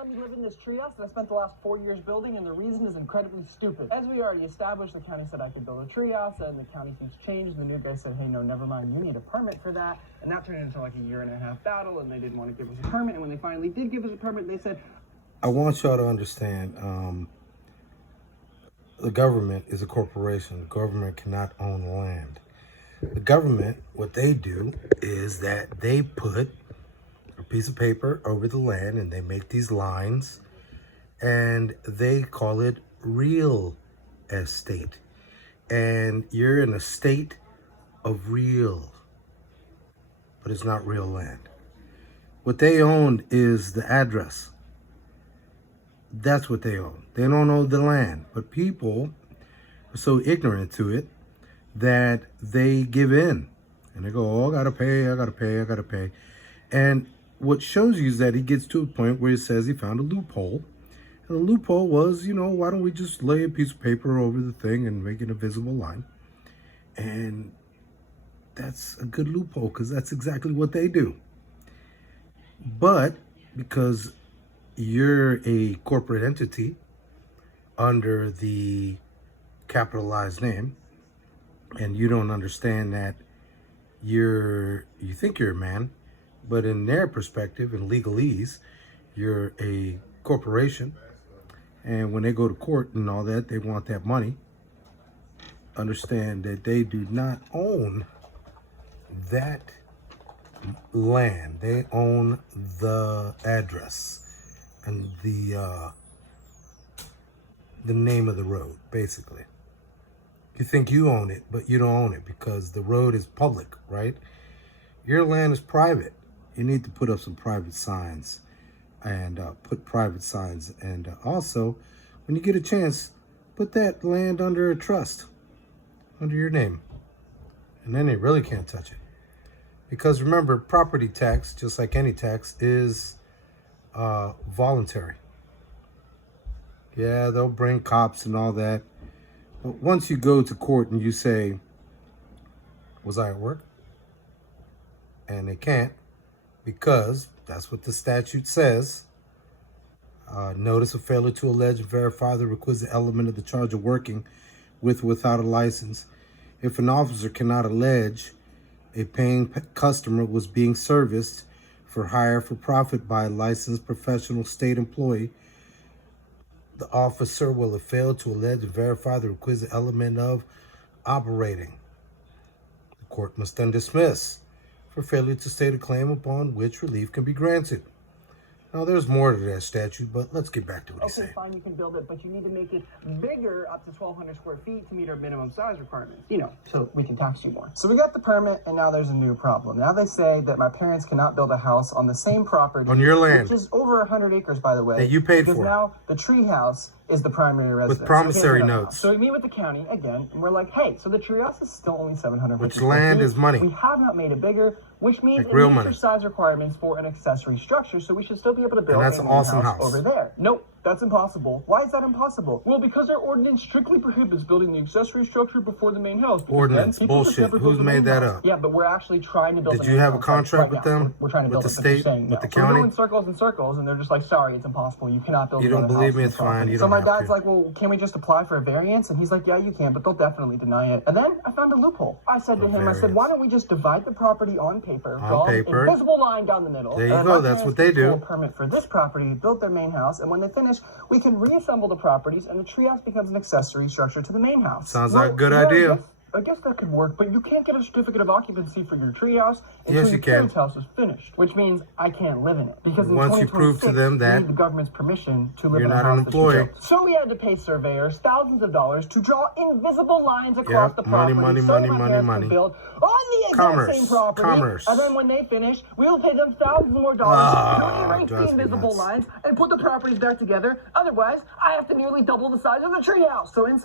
Let me live in this treehouse that I spent the last 4 years building, and the reason is incredibly stupid. As we already established, the county said I could build a treehouse, and the county keeps changed. The new guy said, hey, no, never mind, you need a permit for that. And that turned into like a 1.5-year battle, and they didn't want to give us a permit. And when they finally did give us a permit, they said, I want y'all to understand, the government is a corporation. The government cannot own land. The government, what they do is that they put a piece of paper over the land and they make these lines and they call it real estate. And you're in a state of real, but it's not real land. What they own is the address. That's what they own. They don't own the land, but people are so ignorant to it that they give in and they go, oh, I gotta pay. And what shows you is that he gets to a point where he says he found a loophole. And the loophole was, why don't we just lay a piece of paper over the thing and make it a visible line? And that's a good loophole because that's exactly what they do. But because you're a corporate entity under the capitalized name, and you don't understand that you think you're a man, but in their perspective, in legalese, you're a corporation. And when they go to court and all that, they want that money. Understand that they do not own that land. They own the address and the name of the road, basically. You think you own it, but you don't own it because the road is public, right? Your land is private. You need to put up some private signs and put private signs. And also, when you get a chance, put that land under a trust, under your name. And then they really can't touch it. Because remember, property tax, just like any tax, is voluntary. Yeah, they'll bring cops and all that. But once you go to court and you say, was I at work? And they can't, because that's what the statute says. Notice of failure to allege and verify the requisite element of the charge of working with or without a license. If an officer cannot allege a paying customer was being serviced for hire for profit by a licensed professional state employee, the officer will have failed to allege and verify the requisite element of operating. The court must then dismiss for failure to state a claim upon which relief can be granted. Now, there's more to that statute, but let's get back to what he's saying. Okay, fine, you can build it, but you need to make it bigger, up to 1,200 square feet, to meet our minimum size requirements. So we can tax you more. So we got the permit, and now there's a new problem. Now they say that my parents cannot build a house on the same property. On your land. Which is over 100 acres, by the way. That you paid for. Because now the tree house is the primary residence. With promissory notes. So we meet with the county again, and we're like, hey, so the treehouse is still only 750 Which land is money. We have not made it bigger, which means like real it meets money. your size requirements for an accessory structure, so we should still be able to build that's an awesome house over there. Nope, that's impossible. Why is that impossible? Well, because our ordinance strictly prohibits building the accessory structure before the main house. Ordinance, bullshit. Who's made that up? Yeah, but we're actually trying to build. Did you have a contract with them? We're trying to build with the state, with the So we're county? going circles and circles, and they're just like, sorry, it's impossible. You cannot build. You don't believe me? It's fine. You don't so my have dad's to. like, well, can we just apply for a variance? And he's like, yeah, you can, but they'll definitely deny it. And then I found a loophole. I said to him, I said, why don't we just divide the property on paper, draw an invisible line down the middle. There you go. That's what they do. A permit for this property, build their main house, and when they finish, we can reassemble the properties, and the treehouse becomes an accessory structure to the main house. Sounds like a good idea. I guess that could work, but you can't get a certificate of occupancy for your treehouse until Yes, you your can. parents' house is finished, which means I can't live in it. Because in Once you prove to them that you need the government's permission to live you're in a not house an that you employee. built. So we had to pay surveyors thousands of dollars to draw invisible lines across the property. Money. So my parents could build on the exact same property. And then when they finish, we'll pay them thousands more dollars to erase the invisible lines and put the properties back together. Otherwise, I have to nearly double the size of the treehouse. So inside